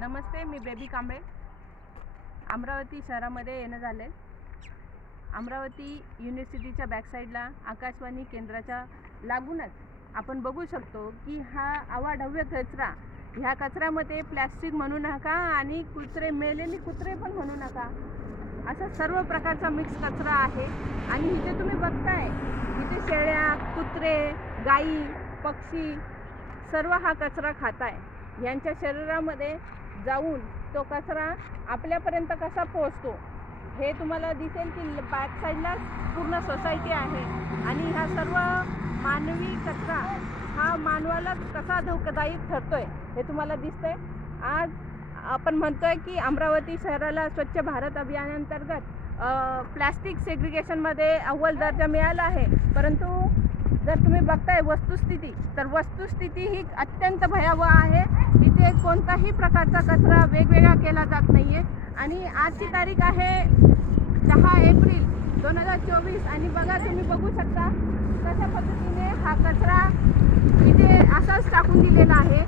नमस्ते, me baby Kamble. Amravati शहरामध्ये येणं झाले. अमरावती युनिव्हर्सिटीच्या बॅकसाईडला आकाशवाणी केंद्राच्या लागूनच आपण बघू शकतो की हा अवाढव्य कचरा, ह्या कचऱ्यामध्ये प्लॅस्टिक म्हणू नका आणि कुत्रे, मेलेली कुत्रे पण म्हणू नका, असा सर्व प्रकारचा मिक्स कचरा आहे. आणि इथे तुम्ही बघताय, इथे शेळ्या, कुत्रे, गाई, पक्षी सर्व हा कचरा खात आहे. यांच्या शरीरामध्ये जाऊन तो कचरा आपल्यापर्यंत कसा पोहोचतो हे तुम्हाला दिसेल की बॅक साईडला पूर्ण सोसायटी आहे. आणि हा सर्व मानवी कचरा हा मानवाला कसा धोकादायक ठरतोय हे तुम्हाला दिसतंय. आज आपण म्हणतोय की अमरावती शहराला स्वच्छ भारत अभियानांतर्गत प्लॅस्टिक सेग्रिगेशनमध्ये अव्वल दर्जा मिळाला आहे. परंतु जर तुम्ही बघताय वस्तुस्थिती, तर वस्तुस्थिती ही अत्यंत भयावह आहे. इथे कोणताही प्रकारचा कचरा वेगवेगळा केला जात नाही आहे. आणि आजची तारीख आहे 10 एप्रिल 2024 आणि बघा, तुम्ही बघू शकता कशा पद्धतीने हा कचरा इथे असाच टाकून दिलेला आहे.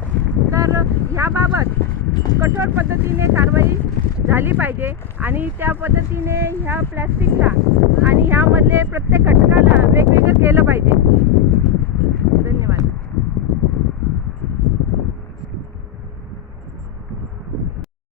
तर ह्याबाबत कठोर पद्धतीने कारवाई झाली पाहिजे आणि त्या पद्धतीने ह्या प्लॅस्टिकला आणि ह्यामधले प्रत्येक घटकाला वेगवेगळं केलं पाहिजे.